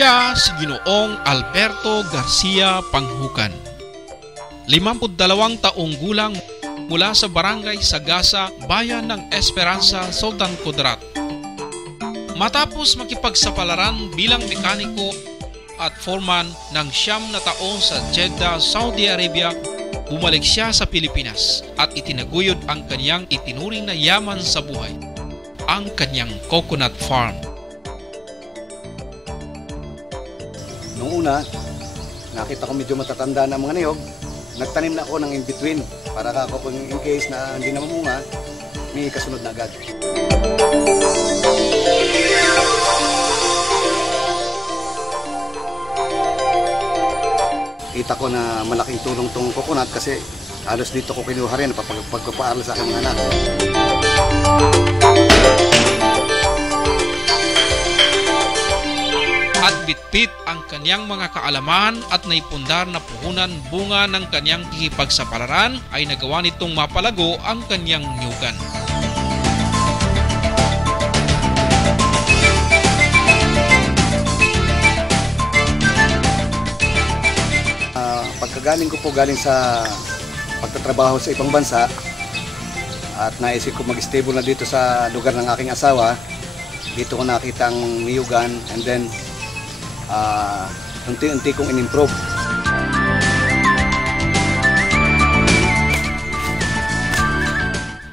Siya si Ginoong Alberto Garcia Panghukan. 52 taong gulang mula sa Barangay Sagasa, Bayan ng Esperanza, Sultan Kudarat. Matapos makipagsapalaran bilang mekaniko at foreman ng 9 na taon sa Jeddah, Saudi Arabia, bumalik siya sa Pilipinas at itinaguyod ang kanyang itinuring na yaman sa buhay, ang kanyang coconut farm. Noong una, nakita ko medyo matatanda na mga niyog, nagtanim na ako ng in-between para ako kung in case na hindi na mamunga, may kasunod na agad. Kita ko na malaking tulong tong coconut kasi halos dito ko kinuha rin pagpapaaral sa aking mga anak. At bitbit ang kanyang mga kaalaman at naipundar na puhunan bunga ng kanyang kikipagsapalaran ay nagawa nitong mapalago ang kanyang niyugan. Pagkagaling ko po galing sa pagtatrabaho sa ibang bansa at naisip ko mag-stable na dito sa lugar ng aking asawa, dito ko nakita ang niyugan and then unti-unti kong in-improve.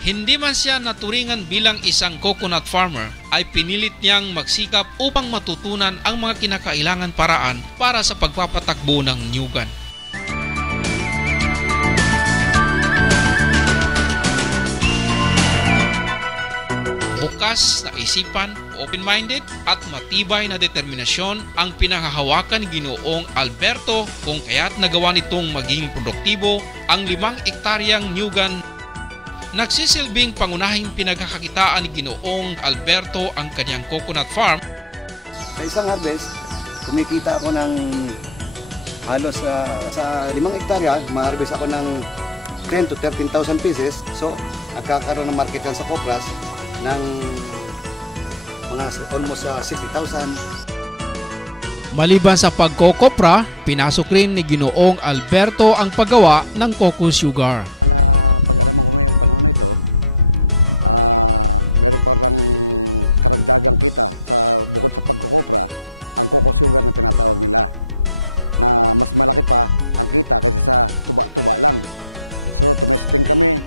Hindi man siya naturingan bilang isang coconut farmer, ay pinilit niyang magsikap upang matutunan ang mga kinakailangan paraan para sa pagpapatakbo ng niyugan. Bukas na isipan, open-minded at matibay na determinasyon ang pinanghahawakan ni Ginoong Alberto kung kaya't nagawa nitong maging produktibo ang 5 ektaryang niyugan. Nagsisilbing pangunahing pinagkakakitaan ni Ginoong Alberto ang kanyang coconut farm. Sa isang harvest, kumikita ako ng halos sa 5 hektarya, ma-harvest ako ng 10 to 13,000 pieces. So, nagkakaroon ng market yan sa Copras ng mga almost 60,000. Maliban sa pagkokopra, pinasok rin ni Ginoong Alberto ang paggawa ng cocoa sugar. Pag-alaman ko ngayong panahon na ito, meron parang karagdagang kita sa bukod sa pagkokopra, ang cocoa sugar na tinatawag nila, na mas malaki pa ang kita kaysa sa tuba-tuba lang. So tumesting kami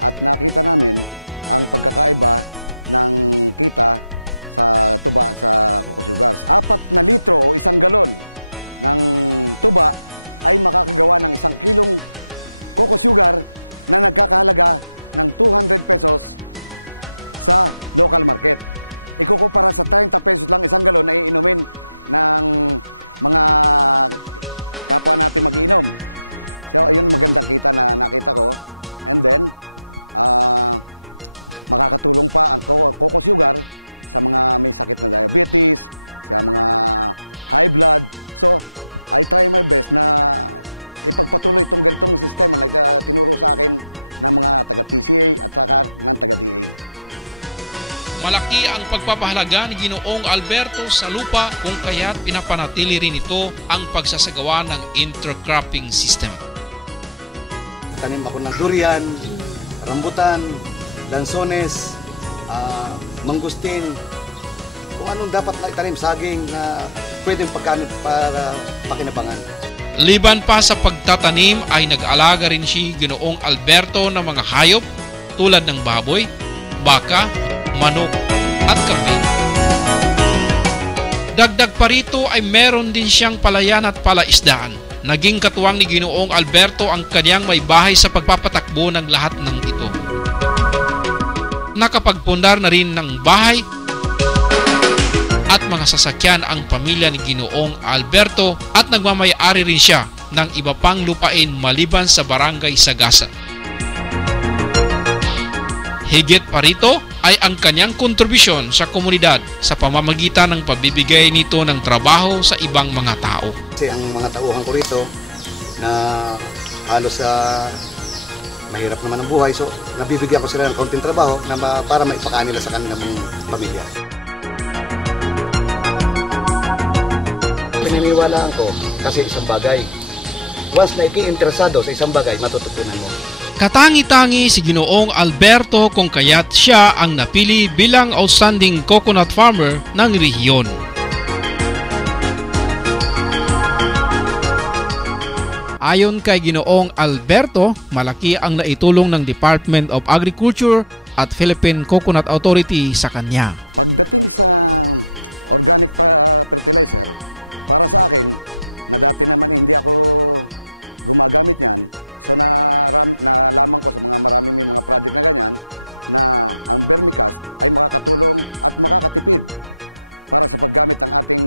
at nakita namin ang pagkakaiba ng kita sa tuba sa cocoa sugar. 4 na litro o 1 galon ng tuba ay makakagawa ng 1 kilong cocoa sugar na nagkakahalaga ng 200 pesos sa local market. Ikukumpara sa 30 pesos lang 1 galon na iinumin ng mga kapwa natin mag-iinom. So, yun magandang kita na nakita ko. And then, makakatulong pa ang cocoa sugar sa mga may sakit na diabetes, sa mga high blood. So, I try my best na ipagpatuloy itong ganitong sistema na tinuro sa akin ng mga taga-PCA at saka ng taga-DA. Malaki ang pagpapahalaga ni Ginoong Alberto sa lupa kung kaya't pinapanatili rin ito ang pagsasagawa ng intercropping system. Tanim ako ng durian, rambutan, lansones, mangustin, kung anong dapat na itanim, saging na pwedeng pagkanot para pakinabangan. Liban pa sa pagtatanim ay nag-alaga rin si Ginoong Alberto ng mga hayop tulad ng baboy, baka, manok at kape. Dagdag pa rito ay meron din siyang palayan at palaisdaan. Naging katuwang ni Ginoong Alberto ang kanyang may bahay sa pagpapatakbo ng lahat ng ito. Nakapagpundar na rin ng bahay at mga sasakyan ang pamilya ni Ginoong Alberto at nagmamay-ari rin siya ng iba pang lupain maliban sa Barangay Sagasa. Higit pa rito ay ang kanyang kontribusyon sa komunidad sa pamamagitan ng pagbibigay nito ng trabaho sa ibang mga tao. Kasi ang mga tauhan ko rito na halos mahirap naman ang buhay, so nabibigyan ko sila ng kaunting trabaho na para maipakaan nila sa kanilang pamilya. pinaniwalaan ko kasi isang bagay. Once na iki-interesado sa isang bagay, matututunan mo. Katangi-tangi si Ginoong Alberto kung kaya't siya ang napili bilang outstanding coconut farmer ng rehiyon. Ayon kay Ginoong Alberto, malaki ang naitulong ng Department of Agriculture at Philippine Coconut Authority sa kanya. Pagdating sa organic fertilizer, para sa akin, na dati naman hindi ako gumagamit niyan, so nalaman ko sa maraming may mga project na ganyan na ang vermicast ay makakatulong at makakatipid para sa paggamit ng ating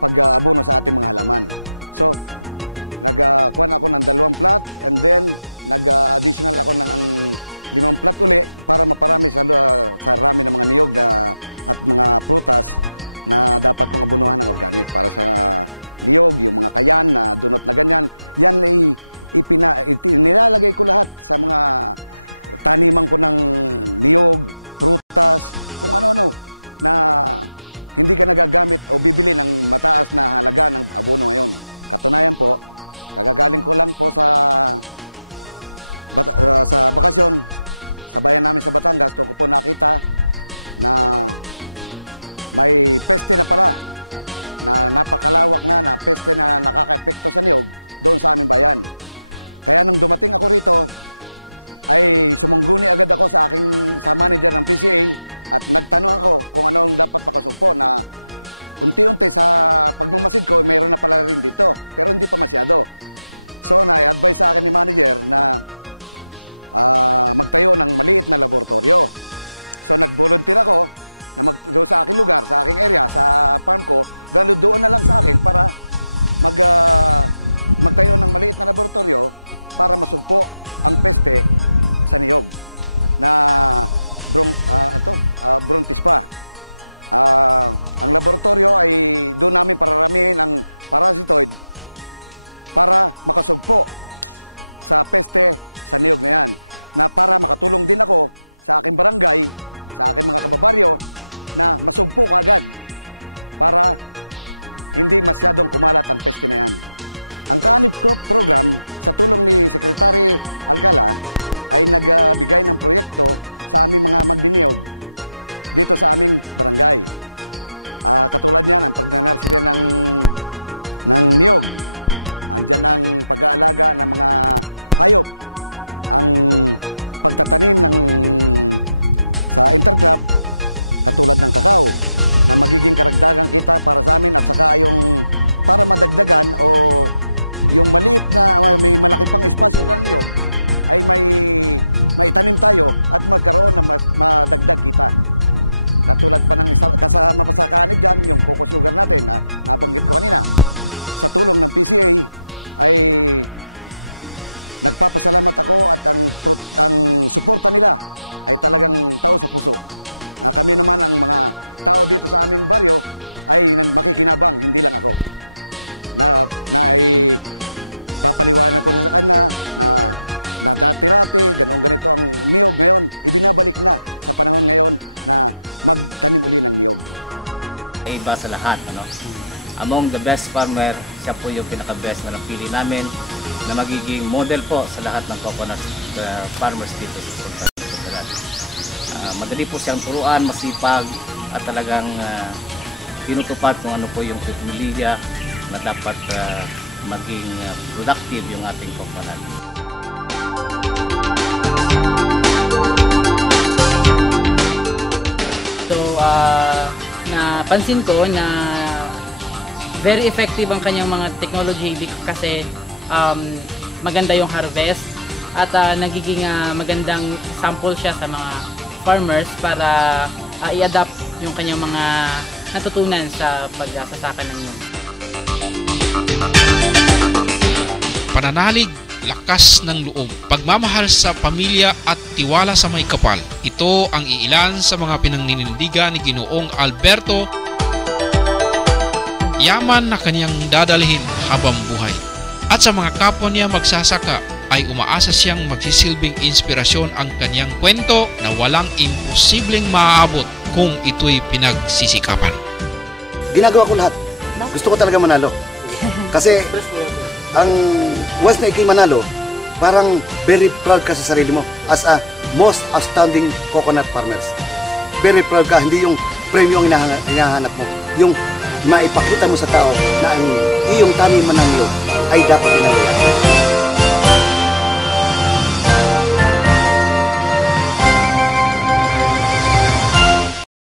pag-abono sa ating mga halaman. So, nagkuhan ako ng 2 plat and then nag-additional ako ng 5 plat uli para maparami sa rami ng mga niyog at mga prutas na dapat kong abunuhan ng organic para sa niyog, yung mga kayan na dunot na ganyan. Yan ay nilalagay ko lahat sa mga taniman ko ng niyog, prutas, kung ano-ano na hindi ka nagagamit o bibili ng mataas na halaga ng abono ngayon. Katunayan po, kagagaling ko lang po sa bakasyon sa bayan namin sa Batangas. Doon ko po nakita na may peste na pala na napakalawak na peste na nakaka-epekto sa niyog doon sa aming bayan. Kaya nung dumating ako rito, ay sumungguni agad ako sa manager ng PCA at nagtanong ako kung ano ang dapat pakasugpo na unti-unti sa pagmamasid ko, mayroon na pala rin dito, pero hindi pa masyado. So, na-advise sa akin ni manager na magtayo ng maliit na laboratorio. So, nag-volunteer ako na doon sa aking lugar, sa aking area, sa farm ko, doon na lang sa akin para magtayo ng maliit na laboratorio para masugpo ang peste sa niyog na brontis pa. Ang laboratorio ay doon namin pararamihin ang parasitoid para makasugpo sa peste sa niyog na yan, na para makatulong din ako sa aking barangay, sa aking mga kababaryo na masugpo kaagad para hindi masyadong kumalat ang peste na yan. Ang Kaanib Crop Program sa tulong ni Secretary Alcala ay nagbigay ng proyekto sa aming mga magdiniyog dito sa aming barangay. Katulad niyan ang pagnanarsilya ng niyog. Andyan ang pag-aalaga ng mga hayop, ang pagtatanim sa intercrop katulad ng kakao na magiging karagdagang kita para sa amin at saka yung para madagdagan o yung maliit na may malaki pang espasyo ng niyog ay may itanim tayo at magkaroon ng madagdag kita. Katulad pa ng kasama pa sa kaanib dyan, yung cocoa sugar natin na nabanggit ko kanina. Sa tulong ng PCA ay nagpapasalamat ako at ang suporta nila ay talagang tao sa puso. Kami naman ang mga tao dito sa aming baryo ay makikinabang, hindi lang ako. Na ay papaliwanag ko na sa kanya na dati-rati, ganito ang niyog ngayon, ibinabalik na sa panahon ngayon na magtanim uli ng niyog. Iba sa lahat, ano? Among the best farmer, siya po yung pinaka-best na napili namin na magiging model po sa lahat ng coconut farmers dito sa Sultan Kudarat. Madali po siyang turuan, masipag at talagang tinutupad kung ano po yung pipiliya na dapat maging productive yung ating coconut. So, napansin ko na very effective ang kanyang mga technology kasi maganda yung harvest at nagiging magandang sample siya sa mga farmers para i-adapt yung kanyang mga natutunan sa pagsasaka ng niyog. Pananalig, lakas ng loob, pagmamahal sa pamilya at tiwala sa may kapal. Ito ang iilan sa mga pinangninindigan ni Ginoong Alberto. Yaman na kanyang dadalhin habang buhay. At sa mga kapwa niya magsasaka ay umaasa siyang magsisilbing inspirasyon ang kanyang kwento na walang imposibleng maaabot kung ito'y pinagsisikapan. Ginagawa ko lahat. Gusto ko talaga manalo. Kasi ang once na ikay manalo, parang very proud ka sa sarili mo as a most outstanding coconut farmers. Very proud ka, hindi yung premyo ang hinahanap mo. Yung maipakita mo sa tao na ang iyong taniman ng niyog ay dapat pinalayan.